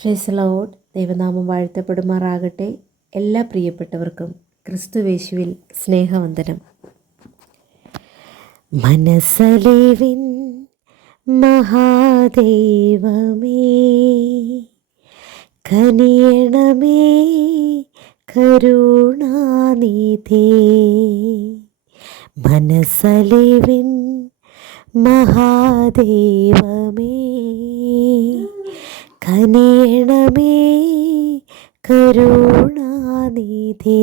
Price the Lord. ദൈവനാമം വാഴ്ത്തപ്പെടുമാറാകട്ടെ. എല്ലാ പ്രിയപ്പെട്ടവർക്കും ക്രിസ്തുവേശുവിൽ സ്നേഹവന്ദനം. മനസ്സലിവിൻ മഹാദൈവമേ, കനിയണമേ കരുണാനിധേ. മനസ്സലിവിൻ മഹാദൈവമേ, കനിയണമേ കരുണാനിധേ.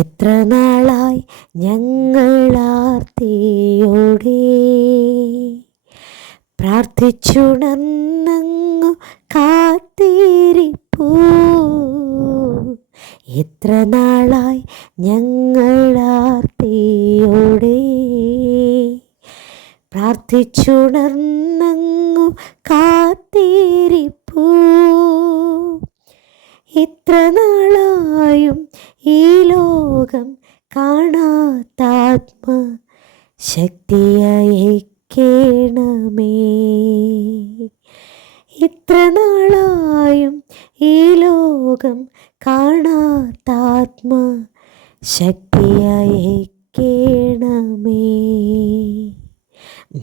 എത്ര നാളായി ഞങ്ങളാർത്തിയോടെ പ്രാർത്ഥിച്ചുണർന്നങ്ങു കാത്തിരിപ്പൂ. എത്ര നാളായി ഞങ്ങളാർത്തിയോടെ പ്രാർത്ഥിച്ചുണർന്നങ്ങു കാത്തിരിപ്പൂ. ഇത്ര നാളായും ഈ ലോകം കാണാത്താത്മ ശക്തിയയക്കണമേ. ഇത്ര നാളായും ഈ ലോകം കാണാത്താത്മ ശക്തിയയക്കണമേ.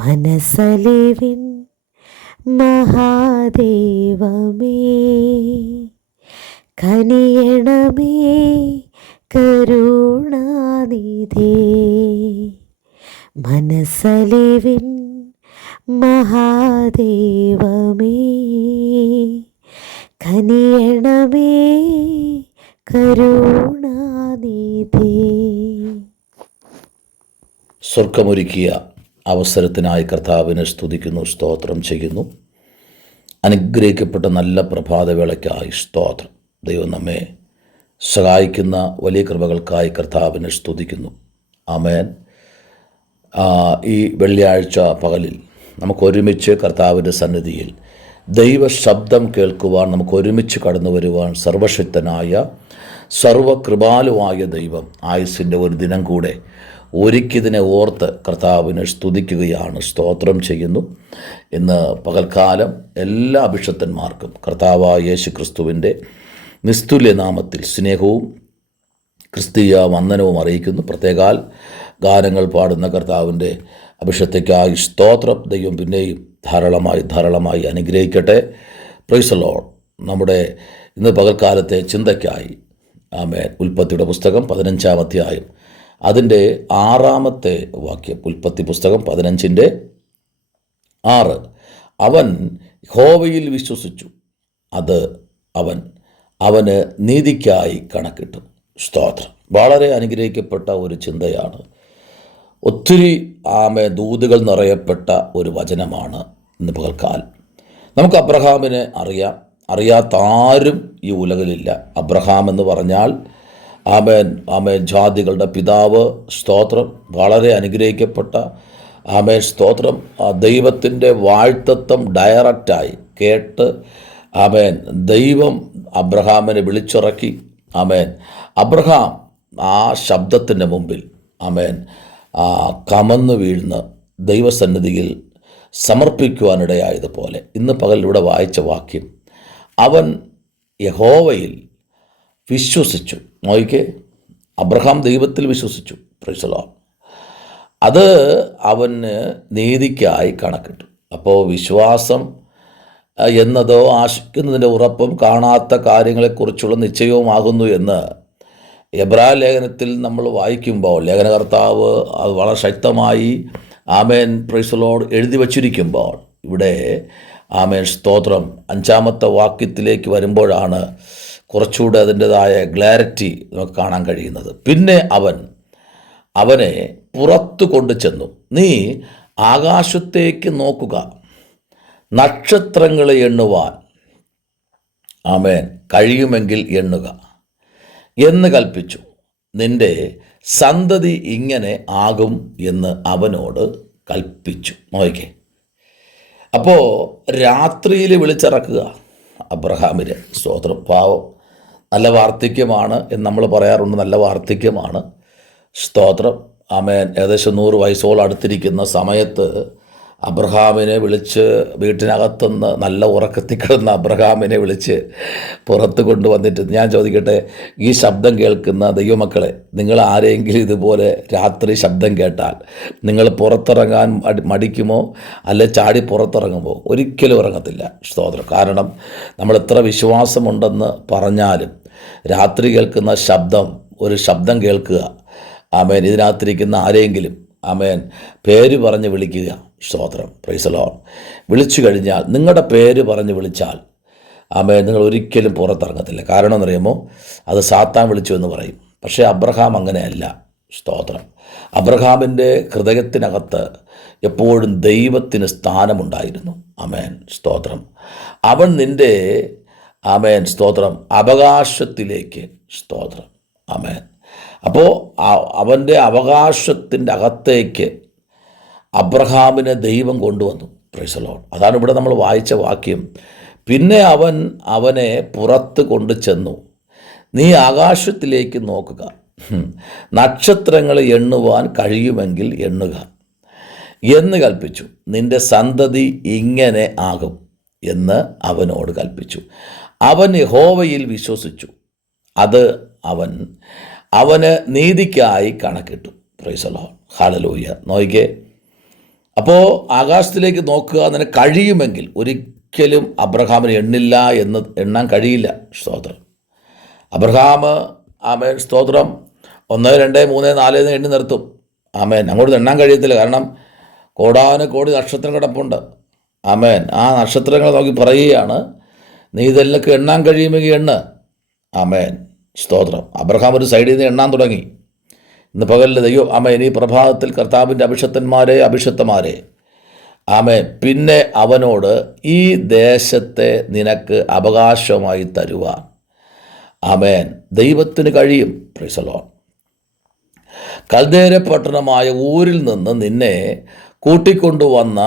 മനസ്സലിവിൻ മഹാദേവമേ, കനിയണമേ കരുണാനിധേ. മനസ്സലിവിൻ മഹാദേവമേ, കനിയണമേ കരുണാനിധേ. സ്വർഗമൊരുക്കിയ അവസരത്തിനായി കർത്താവിനെ സ്തുതിക്കുന്നു, സ്തോത്രം ചെയ്യുന്നു. അനുഗ്രഹിക്കപ്പെട്ട നല്ല പ്രഭാതവേളയ്ക്കായി സ്തോത്രം. ദൈവം നമ്മെ സഹായിക്കുന്ന വലിയ കൃപകൾക്കായി കർത്താവിനെ സ്തുതിക്കുന്നു. ആമേൻ. ഈ വെള്ളിയാഴ്ച പകലിൽ നമുക്കൊരുമിച്ച് കർത്താവിൻ്റെ സന്നിധിയിൽ ദൈവശബ്ദം കേൾക്കുവാൻ, നമുക്കൊരുമിച്ച് കടന്നു വരുവാൻ സർവശക്തനായ സർവകൃപാലുവായ ദൈവം ആയുസ്സിൻ്റെ ഒരു ദിനം കൂടെ ഒരുക്കിയതിനെ ഓർത്ത് കർത്താവിനെ സ്തുതിക്കുകയാണ്, സ്തോത്രം ചെയ്യുന്നു. ഇന്ന് പകൽക്കാലം എല്ലാ അഭിഷക്തന്മാർക്കും കർത്താവായ യേശു ക്രിസ്തുവിൻ്റെ നിസ്തുല്യനാമത്തിൽ സ്നേഹവും ക്രിസ്തീയ വന്ദനവും അറിയിക്കുന്നു. പ്രത്യേകാൽ ഗാനങ്ങൾ പാടുന്ന കർത്താവിൻ്റെ അഭിഷക്തയ്ക്കായി സ്തോത്രം. ദൈവം പിന്നെയും ധാരാളമായി അനുഗ്രഹിക്കട്ടെ. Price the Lord. നമ്മുടെ ഇന്ന് പകൽക്കാലത്തെ ചിന്തയ്ക്കായി ആമേൻ ഉൽപ്പത്തിയുടെ പുസ്തകം 15-ാം അധ്യായം അതിൻ്റെ 6-ാമത്തെ വാക്യം. ഉൽപ്പത്തി പുസ്തകം 15:6. അവൻ യഹോവയിൽ വിശ്വസിച്ചു, അത് അവന് നീതിക്കായി കണക്കിട്ടു. സ്തോത്രം. വളരെ അനുഗ്രഹിക്കപ്പെട്ട ഒരു ചിന്തയാണ്. ഒത്തിരി ദൂതുകൾ നിറയപ്പെട്ട ഒരു വചനമാണ് ഇന്ന് പകൽക്കാലം. നമുക്ക് അബ്രഹാമിനെ അറിയാം. അറിയാത്ത ആരും ഈ ഉലകിലില്ല. അബ്രഹാം എന്ന് പറഞ്ഞാൽ ആമേൻ ജാതികളുടെ പിതാവ്. സ്തോത്രം. വളരെ അനുഗ്രഹിക്കപ്പെട്ട ആമേൻ സ്തോത്രം. ദൈവത്തിൻ്റെ വാഴ്ത്തത്വം ഡയറക്റ്റായി കേട്ട് ആമേൻ ദൈവം അബ്രഹാമിനെ വിളിച്ചിറക്കി. ആമേൻ അബ്രഹാം ആ ശബ്ദത്തിൻ്റെ മുമ്പിൽ ആമേൻ കമന്നു വീഴ്ന്ന് ദൈവസന്നിധിയിൽ സമർപ്പിക്കുവാനിടയായതുപോലെ ഇന്ന് പകൽ ഇവിടെ വായിച്ച വാക്യം, അവൻ യഹോവയിൽ വിശ്വസിച്ചു. നോയിക്കേ, അബ്രഹാം ദൈവത്തിൽ വിശ്വസിച്ചു. Price the Lord. അത് അവന് നീതിക്കായി കണക്കിട്ടു. അപ്പോൾ വിശ്വാസം എന്നതോ ആശിക്കുന്നതിൻ്റെ ഉറപ്പും കാണാത്ത കാര്യങ്ങളെക്കുറിച്ചുള്ള നിശ്ചയവുമാകുന്നു എന്ന് എബ്രായ ലേഖനത്തിൽ നമ്മൾ വായിക്കുമ്പോൾ ലേഖനകർത്താവ് അത് വളരെ ശക്തമായി ആമേൻ പ്രൈസ് ദി ലോർഡ് എഴുതി വച്ചിരിക്കുമ്പോൾ ഇവിടെ ആമേൻ സ്തോത്രം 5-ാമത്തെ വാക്യത്തിലേക്ക് വരുമ്പോഴാണ് കുറച്ചുകൂടെ അതിൻ്റെതായ ക്ലാരിറ്റി നമുക്ക് കാണാൻ കഴിയുന്നത്. പിന്നെ അവനെ പുറത്തു കൊണ്ടു ചെന്നു, നീ ആകാശത്തേക്ക് നോക്കുക, നക്ഷത്രങ്ങളെ എണ്ണുവാൻ ആമേൻ കഴിയുമെങ്കിൽ എണ്ണുക എന്ന് കൽപ്പിച്ചു. നിന്റെ സന്തതി ഇങ്ങനെ ആകും എന്ന് അവനോട് കൽപ്പിച്ചു. നോക്കിക്കേ, അപ്പോൾ രാത്രിയിൽ വിളിച്ചിറക്കുക അബ്രഹാമിനെ. സ്തോത്രം. പാവം, നല്ല വാർദ്ധക്യമാണ് എന്ന് നമ്മൾ പറയാറുണ്ട്. നല്ല വാർദ്ധക്യമാണ്. സ്തോത്രം. ആമേൻ. ഏകദേശം 100 വയസ്സോളം അടുത്തിരിക്കുന്ന സമയത്ത് അബ്രഹാമിനെ വിളിച്ച് വീട്ടിനകത്തുനിന്ന് നല്ല ഉറക്കത്തിൽ കിടന്ന അബ്രഹാമിനെ വിളിച്ച് പുറത്ത് കൊണ്ടുവന്നിട്ട്, ഞാൻ ചോദിക്കട്ടെ, ഈ ശബ്ദം കേൾക്കുന്ന ദൈവമക്കളെ, നിങ്ങൾ ആരെങ്കിലും ഇതുപോലെ രാത്രി ശബ്ദം കേട്ടാൽ നിങ്ങൾ പുറത്തിറങ്ങാൻ മടിക്കുമോ? അല്ലെ ചാടി പുറത്തിറങ്ങുമോ? ഒരിക്കലും ഇറങ്ങത്തില്ല. സ്തോത്രം. കാരണം നമ്മൾ എത്ര വിശ്വാസമുണ്ടെന്ന് പറഞ്ഞാലും രാത്രി കേൾക്കുന്ന ശബ്ദം, ഒരു ശബ്ദം കേൾക്കുക, ആമേൻ, ഇതിനകത്തിരിക്കുന്ന ആരെങ്കിലും, ആമേൻ, പേര് പറഞ്ഞ് വിളിക്കുക. സ്തോത്രം. Price the Lord. വിളിച്ചു കഴിഞ്ഞാൽ, നിങ്ങളുടെ പേര് പറഞ്ഞ് വിളിച്ചാൽ, ആമേൻ, നിങ്ങൾ ഒരിക്കലും പുറത്തിറങ്ങത്തില്ല. കാരണം എന്നറിയുമോ? അത് സാത്താൻ വിളിച്ചു എന്ന് പറയും. പക്ഷേ അബ്രഹാം അങ്ങനെയല്ല. സ്തോത്രം. അബ്രഹാമിൻ്റെ ഹൃദയത്തിനകത്ത് എപ്പോഴും ദൈവത്തിന് സ്ഥാനമുണ്ടായിരുന്നു. ആമേൻ. സ്തോത്രം. അവൻ നിൻ്റെ, ആമേൻ, സ്തോത്രം, അവകാശത്തിലേക്ക്, സ്തോത്രം, ആമേൻ. അപ്പോൾ അവൻ്റെ അവകാശത്തിൻ്റെ അകത്തേക്ക് അബ്രഹാമിനെ ദൈവം കൊണ്ടുവന്നു. Price the Lord. അതാണ് ഇവിടെ നമ്മൾ വായിച്ച വാക്യം. പിന്നെ അവൻ അവനെ പുറത്ത് കൊണ്ടു ചെന്നു, നീ ആകാശത്തിലേക്ക് നോക്കുക, നക്ഷത്രങ്ങൾ എണ്ണുവാൻ കഴിയുമെങ്കിൽ എണ്ണുക എന്ന് കൽപ്പിച്ചു. നിന്റെ സന്തതി ഇങ്ങനെ ആകും എന്ന് അവനോട് കൽപ്പിച്ചു. അവൻ യഹോവയിൽ വിശ്വസിച്ചു, അത് അവന് നീതിക്കായി കണക്കിട്ടു. Praise the Lord. ഹല്ലേലൂയ. നോക്കിക്കേ. അപ്പോൾ ആകാശത്തിലേക്ക് നോക്കുക, അതിന് കഴിയുമെങ്കിൽ. ഒരിക്കലും അബ്രഹാമിന് എണ്ണാൻ കഴിയില്ല. സ്തോത്രം. അബ്രഹാം, ആമേൻ, സ്തോത്രം, 1, 2, 3, 4 എന്ന് എണ്ണി നിർത്തും. ആമേൻ. അങ്ങോട്ട് എണ്ണാൻ കഴിയത്തില്ല. കാരണം കോടാനുകോടി നക്ഷത്രം കിടപ്പുണ്ട്. ആമേൻ. ആ നക്ഷത്രങ്ങൾ നോക്കി പറയുകയാണ്, നീ ഇതെല്ലാം എണ്ണാൻ കഴിയുമെങ്കിൽ എണ്ണ്. ആമേൻ. സ്തോത്രം. അബ്രഹാം ഒരു സൈഡിൽ നിന്ന് എണ്ണാൻ തുടങ്ങി. ഇന്ന് പകലിൽ ദൈവം, ആമേൻ, ഈ പ്രഭാതത്തിൽ കർത്താവിൻ്റെ അഭിഷക്തന്മാരെ, ആമേൻ, പിന്നെ അവനോട് ഈ ദേശത്തെ നിനക്ക് അവകാശമായി തരുവാൻ, ആമേൻ, ദൈവത്തിന് കഴിയും. Price the Lord. കൽദേര പട്ടണമായ ഊരിൽ നിന്ന് നിന്നെ കൂട്ടിക്കൊണ്ടുവന്ന,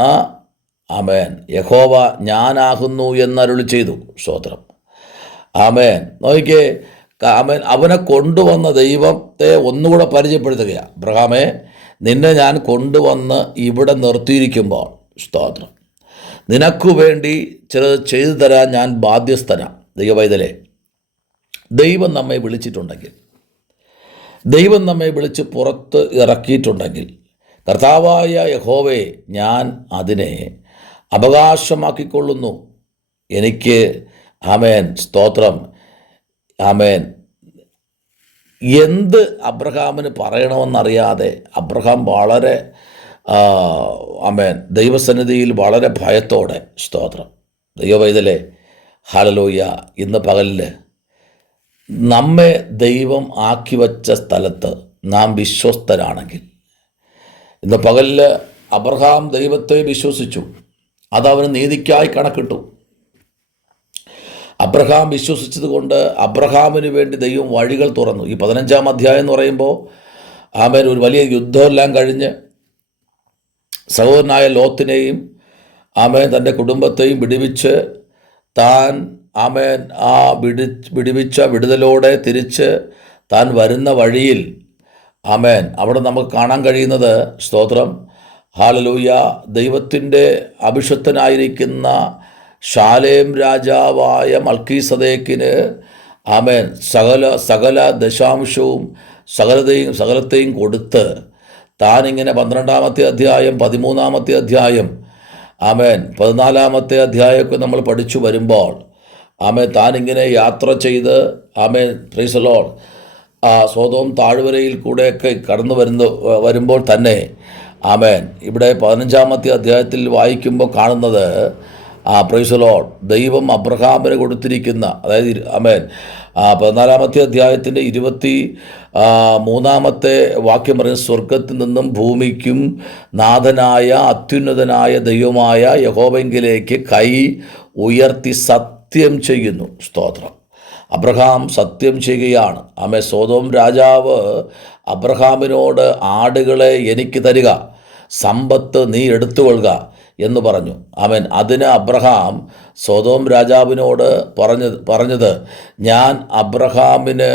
ആമേൻ, യഹോവ ഞാനാകുന്നു എന്നരുളി ചെയ്തു. സ്തോത്രം. ആമേൻ. നോക്കിക്കേ. ആമേൻ. അവനെ കൊണ്ടുവന്ന ദൈവത്തെ ഒന്നുകൂടെ പരിചയപ്പെടുത്തുകയാണ്. അബ്രഹാമേ, നിന്നെ ഞാൻ കൊണ്ടുവന്ന് ഇവിടെ നിർത്തിയിരിക്കുമ്പോൾ, സ്തോത്രം, നിനക്കു വേണ്ടി ചിലത് ചെയ്തു തരാൻ ഞാൻ ബാധ്യസ്ഥനാണ്. ദൈവവൈതലേ, ദൈവം നമ്മെ വിളിച്ചിട്ടുണ്ടെങ്കിൽ, ദൈവം നമ്മെ വിളിച്ച് പുറത്ത് ഇറക്കിയിട്ടുണ്ടെങ്കിൽ, കർത്താവായ യഹോവേ, ഞാൻ അതിനെ അവകാശമാക്കിക്കൊള്ളുന്നു. എനിക്ക്, ആമേൻ, സ്തോത്രം, ആമേൻ, എന്ത് അബ്രഹാമിന് പറയണമെന്നറിയാതെ അബ്രഹാം വളരെ, ആമേൻ, ദൈവസന്നിധിയിൽ വളരെ ഭയത്തോടെ, സ്തോത്രം, ദൈവവൈതലേ, ഹല്ലേലൂയ, ഇന്ന് പകലിൽ നമ്മെ ദൈവം ആക്കി വച്ച സ്ഥലത്ത് നാം വിശ്വസ്തരാണെങ്കിൽ, ഇന്ന് പകലിൽ അബ്രഹാം ദൈവത്തെ വിശ്വസിച്ചു, അതവന് നീതിക്കായി കണക്കിട്ടു. അബ്രഹാം വിശ്വസിച്ചത് കൊണ്ട് അബ്രഹാമിന് വേണ്ടി ദൈവം വഴികൾ തുറന്നു. ഈ 15-ാം അധ്യായം എന്ന് പറയുമ്പോൾ, ആമേൻ, ഒരു വലിയ യുദ്ധമെല്ലാം കഴിഞ്ഞ് സഹോദരനായ ലോത്തിനെയും, ആമേൻ, തൻ്റെ കുടുംബത്തെയും വിടുവിച്ച് താൻ, ആമേൻ, ആ വിടുവിച്ച വിടുതലോടെ തിരിച്ച് താൻ വരുന്ന വഴിയിൽ, ആമേൻ, അവിടെ നമുക്ക് കാണാൻ കഴിയുന്നത്, സ്തോത്രം, ഹല്ലേലൂയ, ദൈവത്തിൻ്റെ അഭിഷിക്തനായിരിക്കുന്ന ശാലേം രാജാവായ മൽക്കീസദേക്കിന്, ആമേൻ, സകല ദശാംശവും സകലത്തെയും കൊടുത്ത് താനിങ്ങനെ 12-ാമത്തെ അധ്യായം, 13-ാമത്തെ അധ്യായം, ആമേൻ, 14-ാമത്തെ അധ്യായമൊക്കെ നമ്മൾ പഠിച്ചു വരുമ്പോൾ, ആമേൻ, താനിങ്ങനെ യാത്ര ചെയ്ത്, ആമേൻ, പ്രൈസ് ദി ലോർഡ്, സോദോം താഴ്വരയിൽ കൂടെയൊക്കെ കടന്നു വരുമ്പോൾ തന്നെ, ആമേൻ, ഇവിടെ 15-ാമത്തെ അധ്യായത്തിൽ വായിക്കുമ്പോൾ കാണുന്നത്, പ്രൈസ് ദി ലോർഡ്, ദൈവം അബ്രഹാമിന് കൊടുത്തിരിക്കുന്ന, അതായത്, ആമേൻ, 14-ാമത്തെ അധ്യായത്തിൻ്റെ 23-ാമത്തെ വാക്യം പറയുന്നത്, സ്വർഗത്തിൽ നിന്നും ഭൂമിക്കും നാഥനായ അത്യുന്നതനായ ദൈവമായ യഹോവയെങ്കിലേക്ക് കൈ ഉയർത്തി സത്യം ചെയ്യുന്നു. സ്തോത്രം. അബ്രഹാം സത്യം ചെയ്യുകയാണ്. ആമേൻ. സോദോം രാജാവ് അബ്രഹാമിനോട് ആടുകളെ എനിക്ക് തരിക, സമ്പത്ത് നീ എടുത്തുകൊള്ളുക എന്ന് പറഞ്ഞു. ആമേൻ. അതിന് അബ്രഹാം സോദോം രാജാവിനോട് പറഞ്ഞത്, ഞാൻ അബ്രഹാമിന്,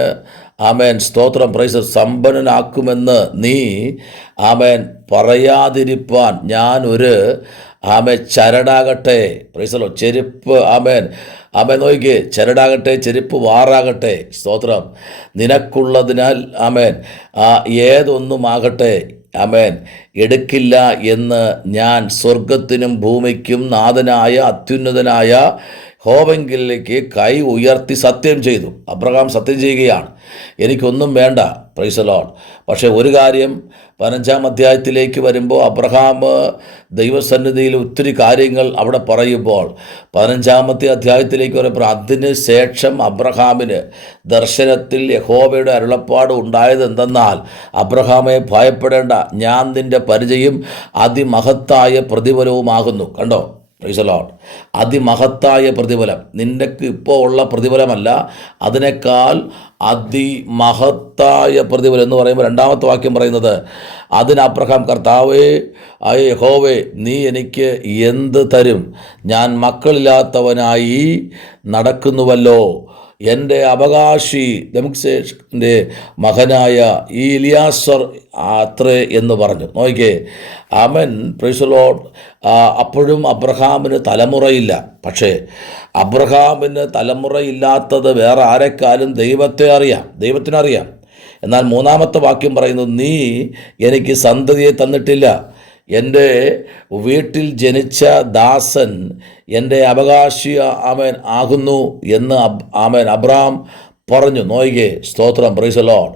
ആമേൻ, സ്തോത്രം, പ്രൈസ്, സമ്പന്നനാക്കുമെന്ന് നീ, ആമേൻ, പറയാതിരിപ്പാൻ ഞാൻ ഒരു, ആമേൻ ചരടാകട്ടെ, പ്രൈസലോ ചെരുപ്പ്, ആമേൻ ആമേൻ നോക്കിക്കേ, ചരടാകട്ടെ, ചെരുപ്പ് വാറാകട്ടെ, സ്തോത്രം, നിനക്കുള്ളതിനാൽ ആമേൻ ഏതൊന്നുമാകട്ടെ ആമേൻ എടുക്കില്ല എന്ന് ഞാൻ സ്വർഗത്തിനും ഭൂമിക്കും നാഥനായ അത്യുന്നതനായ യഹോവയിലേക്ക് കൈ ഉയർത്തി സത്യം ചെയ്തു. അബ്രഹാം സത്യം ചെയ്യുകയാണ്, എനിക്കൊന്നും വേണ്ട, പ്രൈസ് ദി ലോർഡ്. പക്ഷേ ഒരു കാര്യം 15-ാം അധ്യായത്തിലേക്ക് വരുമ്പോൾ അബ്രഹാം ദൈവസന്നിധിയിൽ ഒത്തിരി കാര്യങ്ങൾ അവിടെ പറയുമ്പോൾ 15-ാമത്തെ അധ്യായത്തിലേക്ക് വരുമ്പോൾ അതിന് ശേഷം അബ്രഹാമിന് ദർശനത്തിൽ യഹോവയുടെ അരുളപ്പാട് ഉണ്ടായത് എന്തെന്നാൽ, അബ്രഹാമെ ഭയപ്പെടേണ്ട, ഞാൻ നിൻ്റെ പരിചയം അതിമഹത്തായ പ്രതിഫലവുമാകുന്നു. കണ്ടോ, പ്രൈസ് ദി ലോർഡ്. അതിമഹത്തായ പ്രതിഫലം, നിനക്ക് ഇപ്പോൾ ഉള്ള പ്രതിഫലമല്ല, അതിനേക്കാൾ അതിമഹത്തായ പ്രതിഫലം എന്ന് പറയുമ്പോൾ 2-ാമത്തെ വാക്യം പറയുന്നത്, അതിന് അബ്രഹാം, കർത്താവേ യഹോവേ, നീ എനിക്ക് എന്ത് തരും? ഞാൻ മക്കളില്ലാത്തവനായി നടക്കുന്നുവല്ലോ, എൻ്റെ അവകാശി ദമസ്കേഷിൻ്റെ മകനായ ഈ ഇലിയാസർ അത്രേ എന്ന് പറഞ്ഞു. നോക്കിക്കേ, ആമേൻ, പ്രൈസ് ദി ലോർഡ്. അപ്പോഴും അബ്രഹാമിന് തലമുറയില്ല. പക്ഷേ അബ്രഹാമിന് തലമുറയില്ലാത്തത് വേറെ ആരെക്കാളും ദൈവത്തിനറിയാം. എന്നാൽ 3-ാമത്തെ വാക്യം പറയുന്നു, നീ എനിക്ക് സന്തതിയെ തന്നിട്ടില്ല, എൻ്റെ വീട്ടിൽ ജനിച്ച ദാസൻ എൻ്റെ അവകാശി ആമേൻ ആകുന്നു എന്ന് ആമേൻ അബ്രഹാം പറഞ്ഞു. നോയികെ, സ്തോത്രം, പ്രൈസ് ദി ലോർഡ്.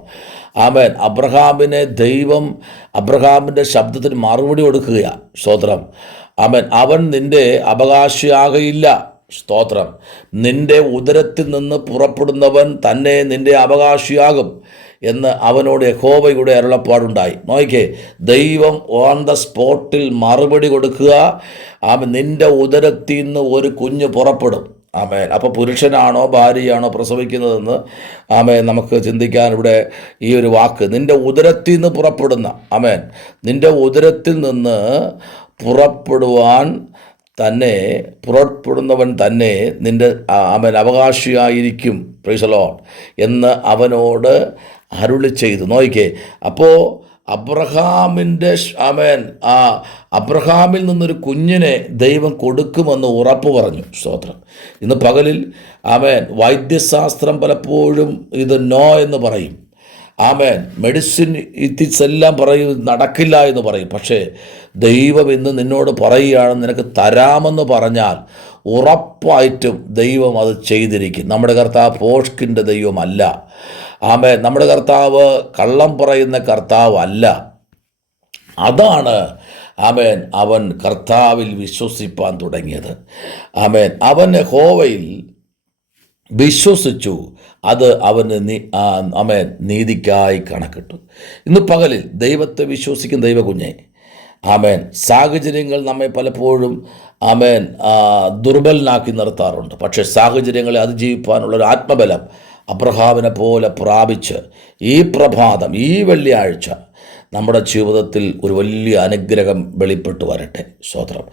ആമേൻ. അബ്രഹാമിനെ ദൈവം അബ്രഹാമിൻ്റെ ശബ്ദത്തിന് മറുപടി കൊടുക്കുക. സ്തോത്രം, ആമേൻ. അവൻ നിൻ്റെ അവകാശിയാകയില്ല. സ്തോത്രം. നിൻ്റെ ഉദരത്തിൽ നിന്ന് പുറപ്പെടുന്നവൻ തന്നെ നിൻ്റെ അവകാശിയാകും എന്ന് അവനോട് യഹോവയുടെ അരുളപ്പാടുണ്ടായി. നോക്കിക്കേ, ദൈവം ഓൺ ദ സ്പോട്ടിൽ മറുപടി കൊടുക്കുക. ആമേൻ. നിൻ്റെ ഉദരത്തിൽ നിന്ന് ഒരു കുഞ്ഞ് പുറപ്പെടും. ആമേൻ. അപ്പോൾ പുരുഷനാണോ ഭാര്യയാണോ പ്രസവിക്കുന്നതെന്ന് ആമേൻ നമുക്ക് ചിന്തിക്കാൻ ഇവിടെ ഈ ഒരു വാക്ക്, നിൻ്റെ ഉദരത്തിൽ നിന്ന് പുറപ്പെടുന്ന, ആമേൻ, നിൻ്റെ ഉദരത്തിൽ നിന്ന് പുറപ്പെടുന്നവൻ തന്നെ നിൻ്റെ അവൻ അവകാശിയായിരിക്കും, പ്രൈസ് ദി ലോർഡ് എന്ന് അവനോട് അരുളി ചെയ്തു. നോക്കിക്കേ, അപ്പോൾ അബ്രഹാമിൻ്റെ ആമേൻ അബ്രഹാമിൽ നിന്നൊരു കുഞ്ഞിനെ ദൈവം കൊടുക്കുമെന്ന് ഉറപ്പ് പറഞ്ഞു. സ്തോത്രം. ഇന്ന് പകലിൽ ആമേൻ വൈദ്യശാസ്ത്രം പലപ്പോഴും ഇത് നോ എന്ന് പറയും. ആമേൻ. മെഡിസിൻ ഇത്തിക്സ് എല്ലാം പറയും നടക്കില്ല എന്ന് പറയും. പക്ഷേ ദൈവം ഇന്ന് നിന്നോട് പറയുകയാണ്, നിനക്ക് തരാമെന്ന് പറഞ്ഞാൽ ഉറപ്പായിട്ടും ദൈവം അത് ചെയ്തിരിക്കും. നമ്മുടെ കർത്താവ് പോഷ്കിൻ്റെ ദൈവമല്ല. ആമേൻ. നമ്മുടെ കർത്താവ് കള്ളം പറയുന്ന കർത്താവ് അല്ല. അതാണ് ആമേൻ അവൻ കർത്താവിൽ വിശ്വസിപ്പാൻ തുടങ്ങിയത്. ആമേൻ. അവൻ യഹോവയിൽ വിശ്വസിച്ചു, അത് അവന് ആമേൻ നീതിക്കായി കണക്കിട്ടു. ഇന്ന് പകലിൽ ദൈവത്തെ വിശ്വസിക്കുന്ന ദൈവ കുഞ്ഞെ, ആമേൻ, സാഹചര്യങ്ങൾ നമ്മെ പലപ്പോഴും ആമേൻ ദുർബലനാക്കി നിർത്താറുണ്ട്. പക്ഷേ സാഹചര്യങ്ങളെ അതിജീവിപ്പാനുള്ളൊരു ആത്മബലം അബ്രഹാമിനെ പോലെ പ്രാപിച്ച് ഈ പ്രഭാതം, ഈ വെള്ളിയാഴ്ച നമ്മുടെ ജീവിതത്തിൽ ഒരു വലിയ അനുഗ്രഹം വെളിപ്പെട്ടു വരട്ടെ. സ്തോത്രം.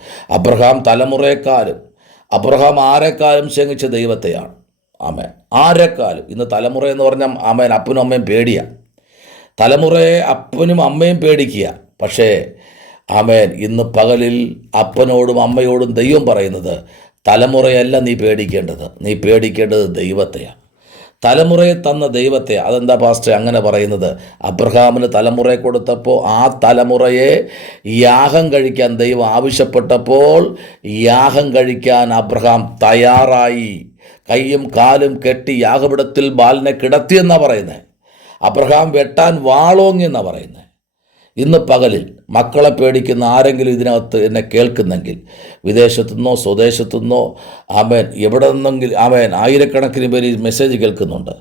അബ്രഹാം ആരെക്കാളും സ്നേഹിച്ച ദൈവത്തെയാണ്. ആമേൻ. ആരെക്കാളും. ഇന്ന് തലമുറ എന്ന് പറഞ്ഞാൽ ആമേൻ അപ്പനും അമ്മയും പേടിയാണ്. തലമുറയെ അപ്പനും അമ്മയും പേടിക്കുക. പക്ഷേ ആമേൻ ഇന്ന് പകലിൽ അപ്പനോടും അമ്മയോടും ദൈവം പറയുന്നത്, തലമുറയല്ല നീ പേടിക്കേണ്ടത് ദൈവത്തെയാണ്. തലമുറയെ തന്ന ദൈവത്തെ. അതെന്താ പാസ്റ്റർ അങ്ങനെ പറയുന്നത്? അബ്രഹാമിന് തലമുറയെ കൊടുത്തപ്പോൾ ആ തലമുറയെ യാഗം കഴിക്കാൻ ദൈവം ആവശ്യപ്പെട്ടപ്പോൾ യാഗം കഴിക്കാൻ അബ്രഹാം തയ്യാറായി. കൈയും കാലും കെട്ടി യാഗപീഠത്തിൽ ബാലിനെ കിടത്തിയെന്നാണ് പറയുന്നത്. അബ്രഹാം വെട്ടാൻ വാളോങ്ങിയെന്നാണ് പറയുന്നത്. ഇന്ന് പകലിൽ മക്കളെ പേടിക്കുന്ന ആരെങ്കിലും ഇതിനകത്ത് എന്നെ കേൾക്കുന്നെങ്കിൽ, വിദേശത്തുനിന്നോ സ്വദേശത്തുനിന്നോ ആമേൻ എവിടെ നിന്നെങ്കിലും ആമേൻ ആയിരക്കണക്കിന് പേര് ഈ മെസ്സേജ് കേൾക്കുന്നുണ്ട്.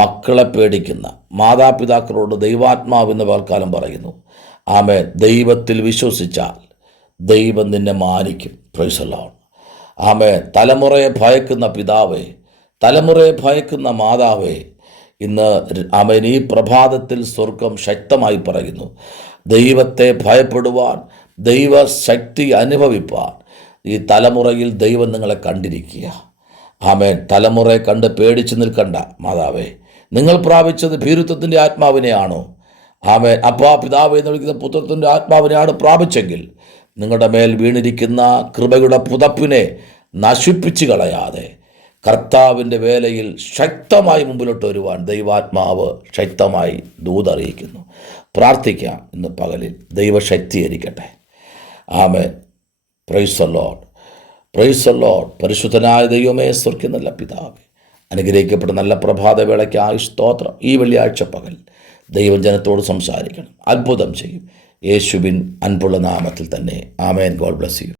മക്കളെ പേടിക്കുന്ന മാതാപിതാക്കളോട് ദൈവാത്മാവ് എന്ന വാൽക്കാലം പറയുന്നു, ആമേൻ, ദൈവത്തിൽ വിശ്വസിച്ചാൽ ദൈവം നിന്നെ മാനിക്കും. Praise the Lord. ആമേൻ. തലമുറയെ ഭയക്കുന്ന പിതാവേ, തലമുറയെ ഭയക്കുന്ന മാതാവേ, ഇന്ന് ആമേൻ ഈ പ്രഭാതത്തിൽ സ്വർഗം ശക്തമായി പറയുന്നു, ദൈവത്തെ ഭയപ്പെടുവാൻ, ദൈവശക്തി അനുഭവിപ്പാൻ ഈ തലമുറയിൽ ദൈവം നിങ്ങളെ കണ്ടിരിക്കുക. ആമേൻ. തലമുറയെ കണ്ട് പേടിച്ച് നിൽക്കണ്ട മാതാവേ. നിങ്ങൾ പ്രാപിച്ചത് ഭീരുത്വത്തിൻ്റെ ആത്മാവിനെയാണോ? ആമേൻ. അപ്പാ പിതാവ് എന്ന് വിളിക്കുന്ന പുത്രത്തിൻ്റെ ആത്മാവിനെയാണ് പ്രാപിച്ചെങ്കിൽ നിങ്ങളുടെ മേൽ വീണിരിക്കുന്ന കൃപയുടെ പുതപ്പിനെ നശിപ്പിച്ച് കളയാതെ കർത്താവിൻ്റെ വേലയിൽ ശക്തമായി മുമ്പിലോട്ട് വരുവാൻ ദൈവാത്മാവ് ശക്തമായി ദൂതറിയിക്കുന്നു. പ്രാർത്ഥിക്കാം. ഇന്ന് പകലിൽ ദൈവശക്തീകരിക്കട്ടെ. ആമേൻ. Praise the Lord. Praise the Lord. പരിശുദ്ധനായ ദൈവമേ, സ്വർഗ്ഗ നല്ല പിതാവേ, അനുഗ്രഹിക്കപ്പെട്ട നല്ല പ്രഭാതവേളയ്ക്കായി സ്തോത്രം. ഈ വെള്ളിയാഴ്ച പകൽ ദൈവം ജനത്തോട് സംസാരിക്കണം, അത്ഭുതം ചെയ്യും. യേശുവിൻ അൻപുള്ള നാമത്തിൽ തന്നെ. ആമേൻ. God bless U.